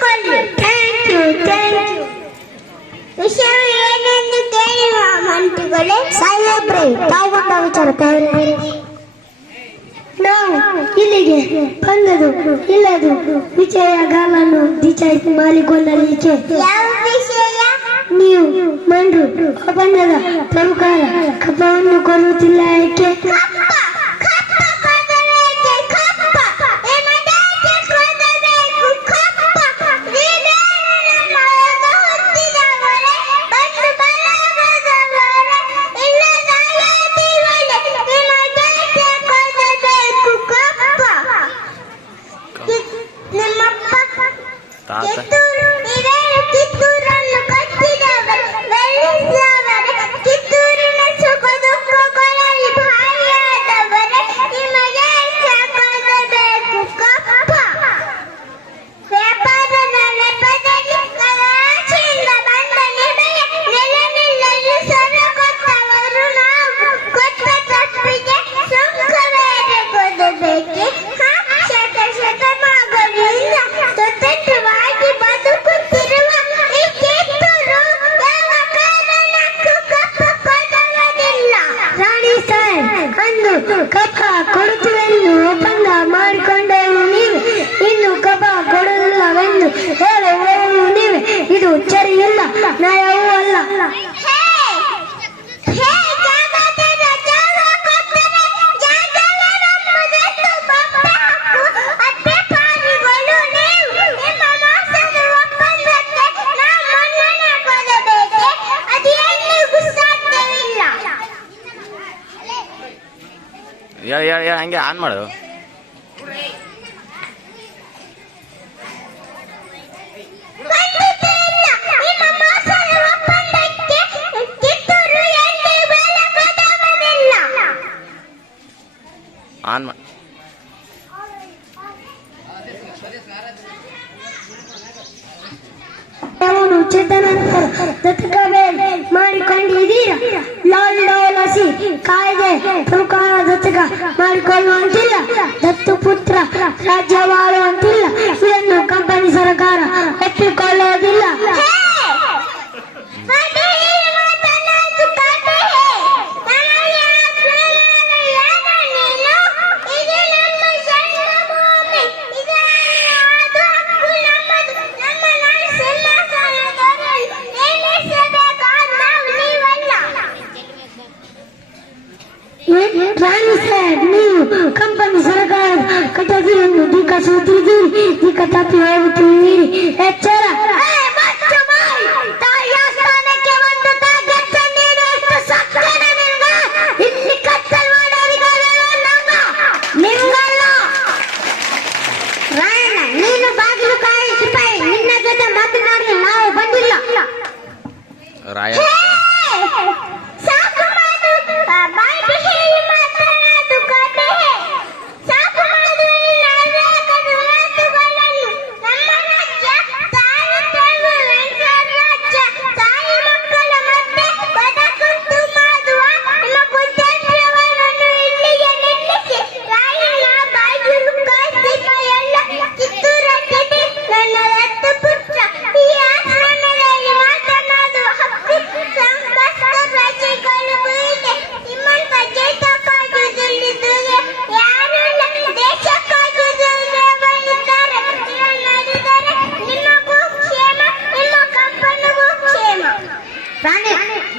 ಕುಳಿತುಕೊಳ್ಳಿ. Thank you. ವಿಷಯ ಏನೆಂದು ಕೇಳುವ ಮಂತ್ರಿಗಳೇ. ಸಾಹೇಬ್ರೆ, ತಾವುಂಡ ವಿಚಾರ ನಾವು ಇಲ್ಲಿಗೆ ಬಂದದು ಇಲ್ಲದು ವಿಜಯಗಾಲನ್ನು ಡಿಸೈಡ್ ಮಾಡಿಕೊಳ್ಳಲಿಕ್ಕೆ. ಯಾವ ವಿಷಯ? ನೀವು ಮಂಡ್ರು ಒಪ್ಪಂದದ ಪ್ರಮುಖರ ಕಪ್ಪವನ್ನು ಕೊಡುತ್ತಿಲ್ಲ ಏಕೆ? ಕಪ್ಪ ಕೊಡುತ್ತವೆಂದು ಒಪ್ಪಂದ ಮಾಡಿಕೊಂಡೆವು ನೀವೇ, ಇನ್ನು ಕಪ್ಪ ಕೊಡಲಿಲ್ಲವೆಂದು ಹೇಳುವವರು ನೀವೇ. ಇದು ಸರಿಯಿಲ್ಲ, ನ್ಯಾಯವೂ ಅಲ್ಲ. ಹಂಗೆ ಆನ್ ಮಾಡು. ಆನ್ ಮಾಡಿ. ಅವನು ಚೇತನಂತರ ದತ್ತಕ ಮಾಡಿಕೊಂಡಿದ್ದೀರಾ? ಲಾಲ್ಡೌಲಸಿ ಕಾಯ್ದೆ ಪ್ರಕಾರ ದತ್ತಕ ಮಾಡಿಕೊಳ್ಳುವಂತಿಲ್ಲ, ದತ್ತು ಪುತ್ರ ರಾಜ್ಯವಾಳುವಂತಿಲ್ಲ. ಇದನ್ನು ಕಂಪನಿ ಸರ್ಕಾರ ಒಪ್ಪಿಕೊಳ್ಳುವುದಿಲ್ಲ. ರಾಣಿ ಸಾಹೇಬ್, ನೀವು ಕಂಪನಿ ಸರ್ಕಾರದ ಕಟಕಿಯನ್ನು ದಿಕ್ಕಸುತ್ತಿದ್ದೀರಿ, ದಿಕ್ಕ ತಪ್ಪಿ ಹೋಗುತ್ತಿದ್ದೀರಿ. ಎಚ್ಚರ. ನೀನು ಬಾಗಿಲು ಕಾಯಿ ಸಿಪಾಯಿ, ನಿನ್ನ ಜೊತೆ ಮಾತನಾಡಿ ನಾವು ಬಂದಿಲ್ಲ. ರಾಯ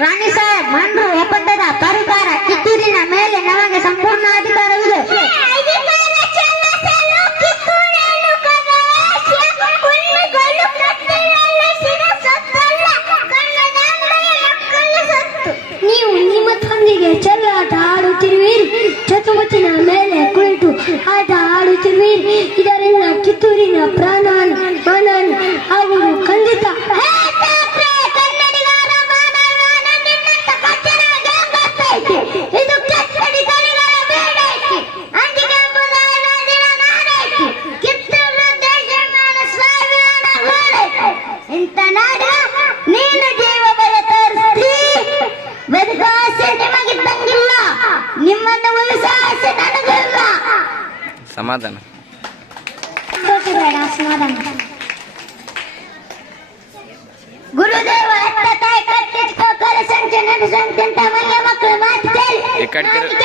ರಾಣಿ ಸಾಹೇಬ್, ಮಂಡ್ರು ಒಪ್ಪಂದದ ಪ್ರಕಾರ ಕಿತ್ತೂರಿನ ಮೇಲೆ ನಮಗೆ ಸಂಪೂರ್ಣ ಅಧಿಕಾರವಿದೆ. ನೀವು ನಿಮ್ಮೊಂದಿಗೆ ಚೆಲ್ಲಾಟ ಆಡುತ್ತಿರುವಿರಿ, ಚತುಮತಿನ ಮೇಲೆ ಕುಳಿತು ಆಟ ಆಡುತ್ತಿರುವಿರಿ. ಇದರಿಂದ ಕಿತ್ತೂರಿನ ಪ್ರಾಣ ಆಗುವುದು ಖಂಡಿತ. ಇಂಥ ನಾಡ ನೀನು ಜೀವ ಭಯ ತೋರಿಸ್ತಿ, ಬದುಕಾಸೆ ನಿಮಗಿದ್ದಂಗಿಲ್ಲ, ನಿಮ್ಮನ್ನು ಉಳಿಸಾಸೆ ನನಗಿಲ್ಲ. ಸಮಾಧಾನ. ಸಮಾಧಾನ. ನಡೆಸಂತೆಂತ ಮಲ್ಯ ಮಕ್ಕಳು ಮಾತು ಕೇಳಿ ಈ ಕಡೆ ತಿರು-